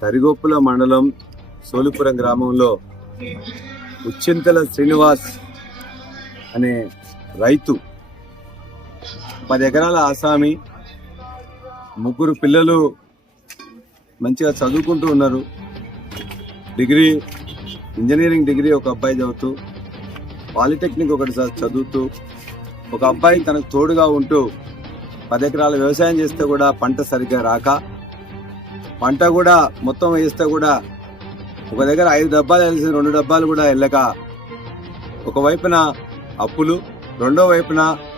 తరిగొప్పుల మండలం సోలిపురం గ్రామంలో ఉచ్చింతల శ్రీనివాస్ అనే రైతు 10 ఎకరాల ఆసామి, 3 పిల్లలు మంచిగా చదువుకుంటూ ఉన్నారు. ఇంజనీరింగ్ డిగ్రీ ఒక అబ్బాయి చదువుతూ, పాలిటెక్నిక్ ఒకటి చదువుతూ, ఒక అబ్బాయి తనకు తోడుగా ఉంటూ 10 ఎకరాల వ్యవసాయం చేస్తే కూడా పంట సరిగ్గా రాక, పంట కూడా మొత్తం వేస్తే కూడా ఒక దగ్గర 5 డబ్బాలు వేసి 2 డబ్బాలు కూడా వెళ్ళక, ఒకవైపున అప్పులు, రెండో వైపున